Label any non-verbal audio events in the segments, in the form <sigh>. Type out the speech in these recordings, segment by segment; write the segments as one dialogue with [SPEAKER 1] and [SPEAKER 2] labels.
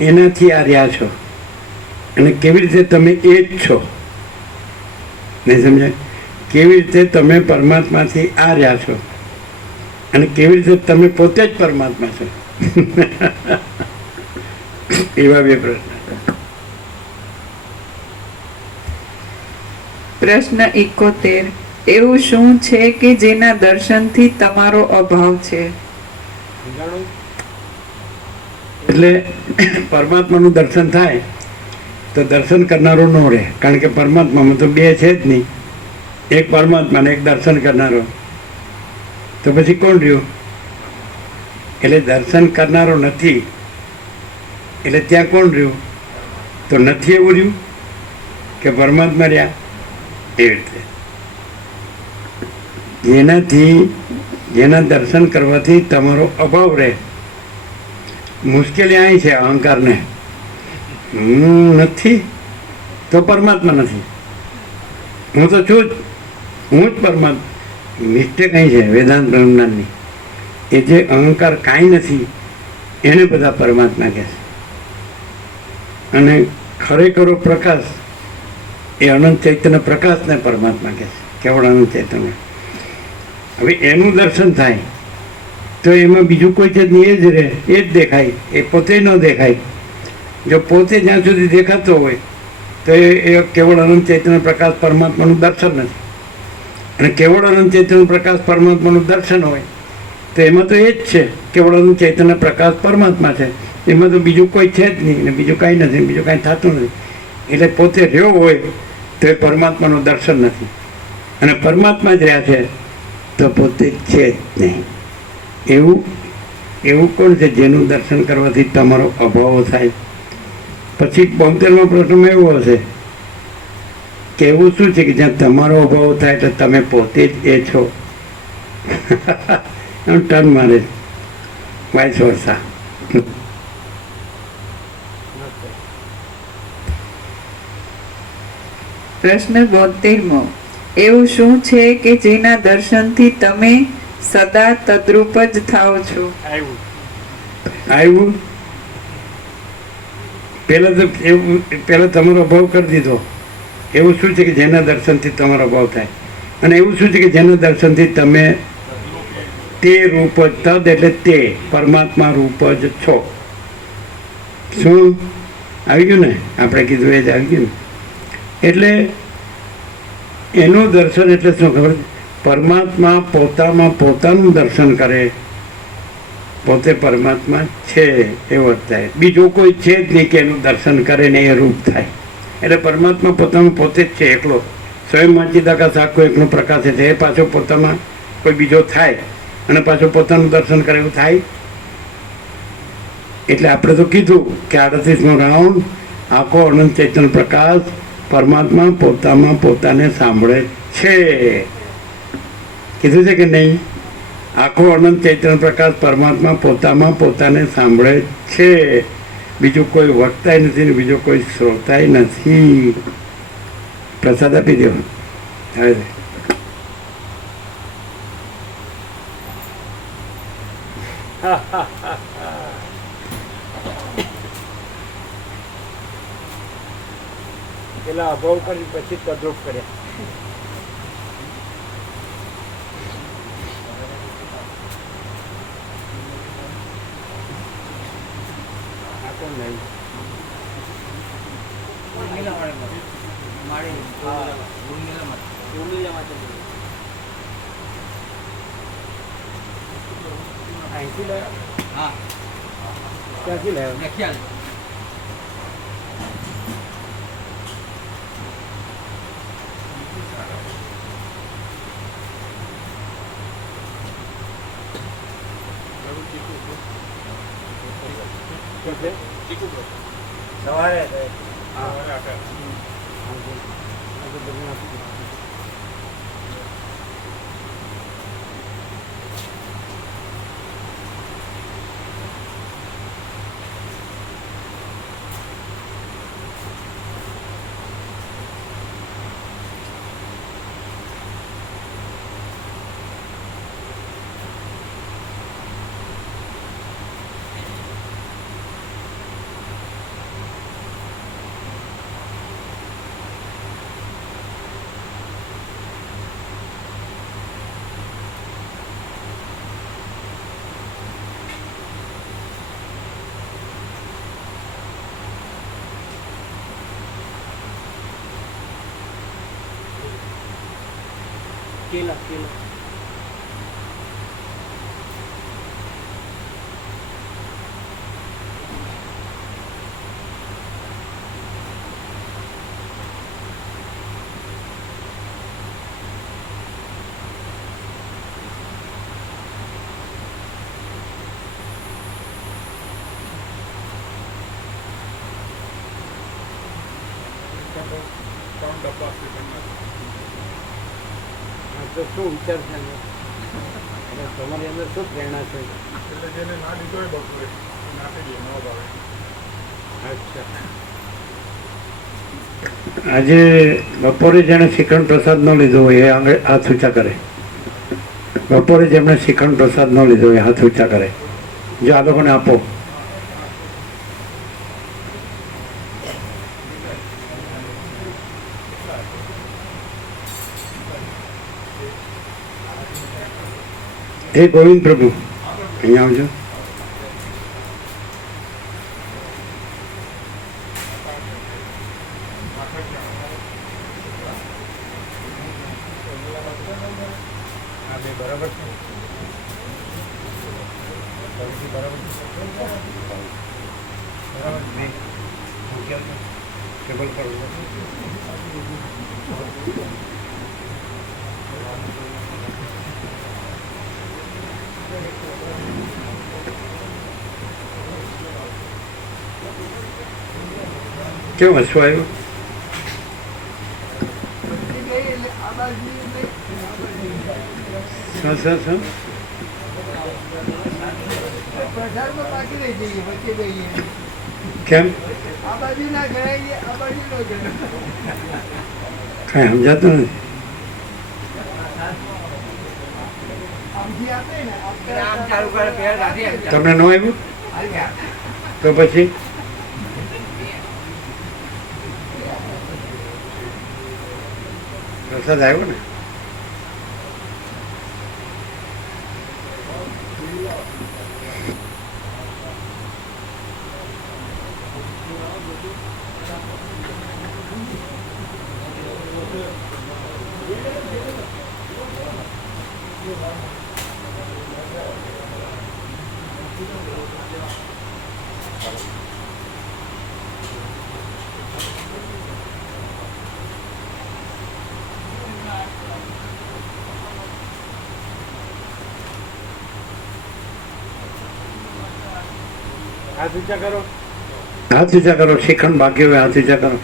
[SPEAKER 1] એનાથી આ રહ્યા છો. અને કેવી રીતે તમે એ જ છો? નહીં સમજાય? કેવી રીતે તમે પરમાત્માથી આ રહ્યા છો? અને કેવી રીતે તમે પોતે જ પરમાત્મા છો? <laughs> એવા બે પ્રશ્ન.
[SPEAKER 2] પ્રશ્ન એકોતેર. એવું શું છે કે જેના દર્શનથી તમારો અભાવ છે?
[SPEAKER 1] એટલે પરમાત્માનું દર્શન થાય, તો દર્શન કરનારો ન રહે. કારણ કે પરમાત્મામાં તો બે છે જ નહીં. એક પરમાત્મા ને એક દર્શન કરનારો. તો પછી કોણ રહ્યું? એટલે દર્શન કરનારો નથી. એટલે ત્યાં કોણ રહ્યું? તો નથી એવું રહ્યું કે પરમાત્મા રહ્યા? એવી રીતે. જેનાથી, જેના દર્શન કરવાથી તમારો અભાવ રહે. મુશ્કેલી અહીં છે, અહંકારને. હું નથી, તો પરમાત્મા નથી. હું તો છું જ, હું જ પરમાત્મા. મિસ્ટેક અહીં છે, વેદાંત બ્રહ્મનાથની એ જે અહંકાર કાંઈ નથી, એને બધા પરમાત્મા કહે છે. અને ખરેખરો પ્રકાશ, એ અનંત ચૈતન્ય પ્રકાશને પરમાત્મા કહે છે. કેવળ અનંત ચૈતન્ય. હવે એનું દર્શન થાય. તો એમાં બીજું કોઈ છે જ નહીં, એ જ રહે એ જ દેખાય એ પોતે ન દેખાય. જો પોતે જ્યાં સુધી દેખાતો હોય તો એ કેવળ અનંત ચૈતન્ય પ્રકાશ પરમાત્માનું દર્શન નથી અને કેવળ અનંત ચૈતન્ય પ્રકાશ પરમાત્માનું દર્શન હોય તો એમાં તો એ જ છે કેવળ અનંત ચૈતન્ય પ્રકાશ પરમાત્મા છે. એમાં તો બીજું કોઈ છે જ નહીં ને બીજું કાંઈ નથી બીજું કાંઈ થતું નથી. એટલે પોતે રહ્યો હોય તો એ પરમાત્માનું દર્શન નથી. અને પરમાત્મા જ રહ્યા છે તો પોતે છે જ નહીં. એવું એવું કોણ છે જેનું દર્શન કરવાથી તમારો અભાવ થાય. પછી બોતેરમાં પ્રશ્ન એવો હશે કે એવું શું છે કે જ્યાં તમારો અભાવ થાય એટલે તમે પોતે જ એ છો? <laughs> એમ ટર્ન મારે. વાઇસ વર્ષા
[SPEAKER 2] પ્રશ્ન બોતેરમો. એવું શું છે કે જેના દર્શનથી તમે સદા તદ્રુપ જ થાઓ છો.
[SPEAKER 1] આવ્યું પહેલાં તો એવું પહેલાં તમારો અભાવ કરી દીધો. એવું શું છે કે જેના દર્શનથી તમારો અભાવ થાય? અને એવું શું છે કે જેના દર્શનથી તમે તે રૂપ જ તદ એટલે તે પરમાત્મા રૂપ જ છો? શું? આવી ગયું ને? આપણે કીધું એ જ આવી ગયું ને. એટલે એનું દર્શન એટલે શું ખબર? પરમાત્મા પોતામાં પોતાનું દર્શન કરે, પોતે પરમાત્મા છે એવો થાય. બીજું કોઈ છે જ નહીં કે એનું દર્શન કરે ને એ રૂપ થાય. એટલે પરમાત્મા પોતાનું પોતે જ છે, એકલો. સ્વયં વાંચીદાકા સાખો એકનો પ્રકાશ છે, એ પાછો પોતામાં કોઈ બીજો થાય અને પાછો પોતાનું દર્શન કરે એવું થાય? એટલે આપણે તો કીધું કે આડત્રીસમો રાઉન્ડ, આખો અનંત ચેતન પ્રકાશ પરમાત્મા પોતામાં પોતાને સાંભળે છે. કીધું છે કે નહીં? આખો અનંત ચૈતન્ય પ્રકાશ પરમાત્મા પોતામાં પોતાને સાંભળે છે. બીજું કોઈ વક્તાય નથી ને બીજો કોઈ શ્રોતાય નથી. પ્રસાદ આપી દો. હવે
[SPEAKER 3] પેલા અભાવ કરી પછી તદ્રુપ કર્યા. આ કોણ નહીં અહીંથી લાવ્યા ક્યાંથી લાવ્યા સવારે કેલા કેલા
[SPEAKER 4] ત્રણ ડબ્બા
[SPEAKER 3] આપશે તો શું વિચાર છે તમારી અંદર શું પ્રેરણા છે?
[SPEAKER 4] એટલે જેને ના લીધો હોય બપોરે નાખી દે નવા ભાવે
[SPEAKER 3] અચ્છા.
[SPEAKER 1] આજે બપોરે જેણે શ્રીખંડ પ્રસાદ ન લીધો હોય એ આગળ હાથ ઊંચા કરે. બપોરે જેમણે શ્રીખંડ પ્રસાદ ન લીધો હોય એ હાથ ઊંચા કરે. જો આ લોકોને આપો. હે ગોવિંદ પ્રભુ અહીંયા આવજો.
[SPEAKER 3] આ બે બરાબર છે સૌથી બરાબર છે બરાબર બે મૂકી આવજો ટેબલ પર
[SPEAKER 1] કેવું હસવું આવ્યું શું શું શું
[SPEAKER 5] પ્રસાદમાં બાકી રહી જઈએ વચ્ચે જઈએ
[SPEAKER 1] કેમ
[SPEAKER 5] આ બાજુ ના કરાવીએ આ બાજુ ન કરાવીએ
[SPEAKER 1] કાંઈ સમજાતું નથી
[SPEAKER 5] આમથી આપે ને આપણે
[SPEAKER 3] આમ ચાલુ કરે પેર રાખી
[SPEAKER 1] તમને ન આવ્યું તો પછી વરસાદ આવ્યો ને
[SPEAKER 3] હાથ ઊંચા કરો.
[SPEAKER 1] હાથ ઊંચા કરો શ્રીખંડ ભાગ્ય હાથ ઊંચા કરો.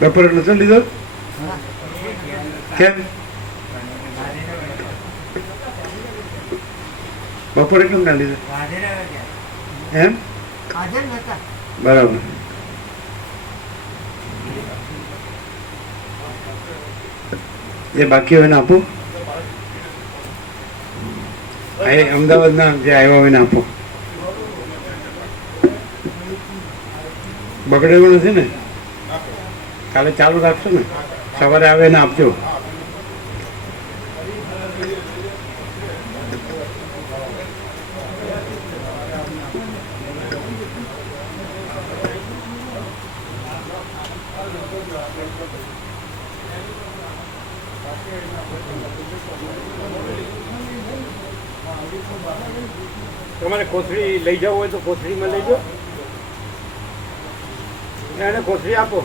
[SPEAKER 1] બપોરે નતો લીધો કેમ બપોરે કેમ ના લીધો એમ બરાબર જે બાકી હોય ને આપો અમદાવાદના જે આવ્યા હોય ને આપો બગડે એવું નથી ને કાલે ચાલુ રાખશો ને? સવારે આવે ને આપજો.
[SPEAKER 3] તમારે કોથળી લઈ જવું હોય તો કોથળીમાં લઈ જાઓ. એને કોથળી આપો.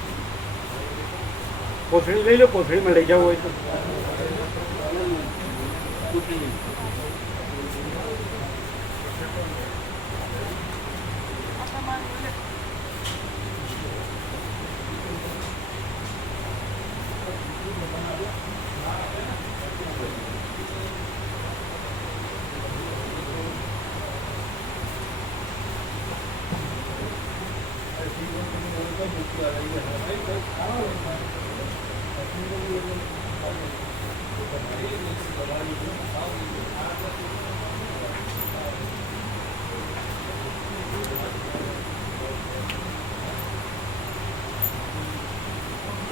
[SPEAKER 3] કોથળી લઈ લો કોથળીમાં લઈ જવું હોય તો.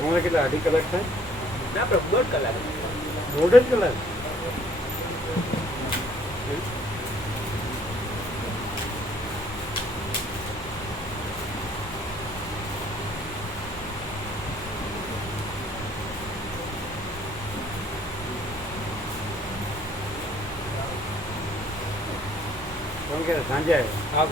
[SPEAKER 3] તમારે કેટલા? અઢી કલાક થાય?
[SPEAKER 6] ના પ્રભુ દોઢ કલાક.
[SPEAKER 3] દોઢ જ કલાક? સાંજે આવ્યો.
[SPEAKER 6] હા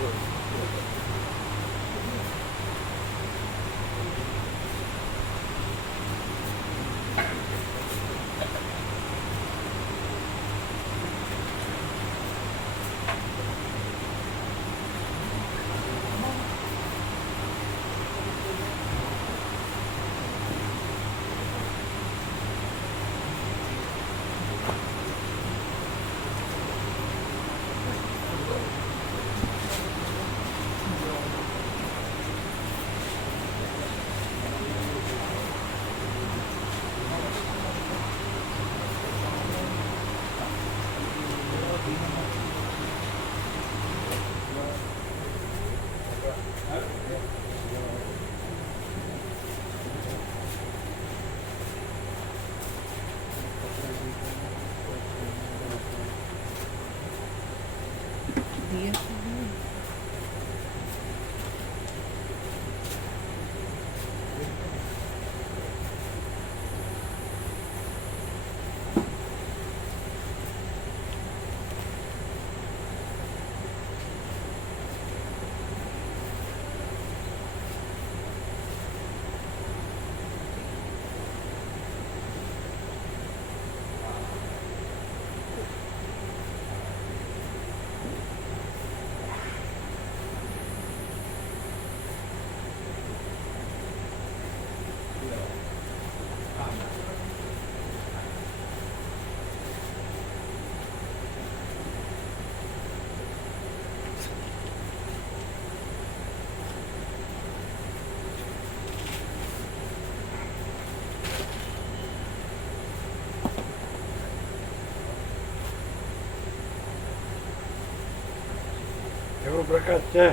[SPEAKER 3] એવો પ્રકાશ છે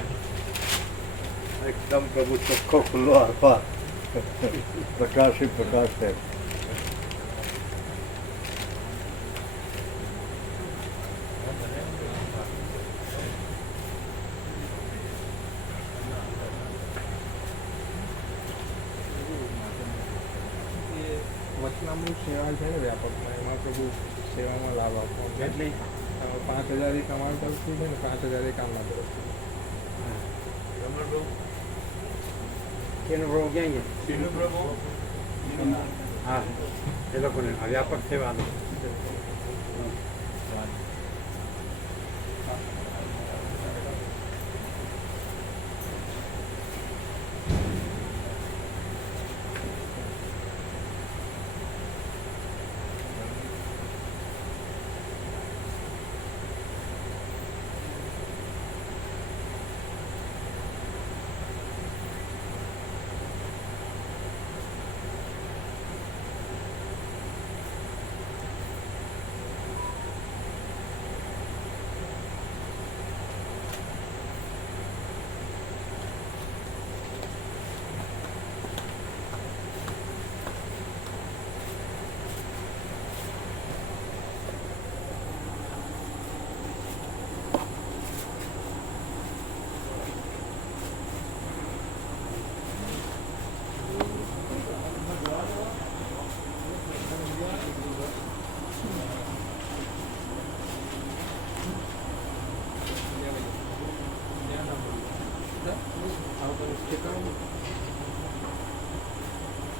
[SPEAKER 7] એકદમ પ્રભુ ચોખ્ખો ખુલ્લો આરપાર પ્રકાશી પ્રકાશ છે
[SPEAKER 4] વચનામૃત સેવા છે ને વ્યાપકમાં એમાં પ્રભુ સેવામાં લાભ આપવો
[SPEAKER 3] કેટલી
[SPEAKER 4] અ, પાંચ હજાર એ કમાણ તરફથી છે ને પાંચ હજાર એ કામના તરફથી
[SPEAKER 3] કેનો પ્રભુ ક્યાં ગયા હા એ લોકોને વ્યાપક સેવાનો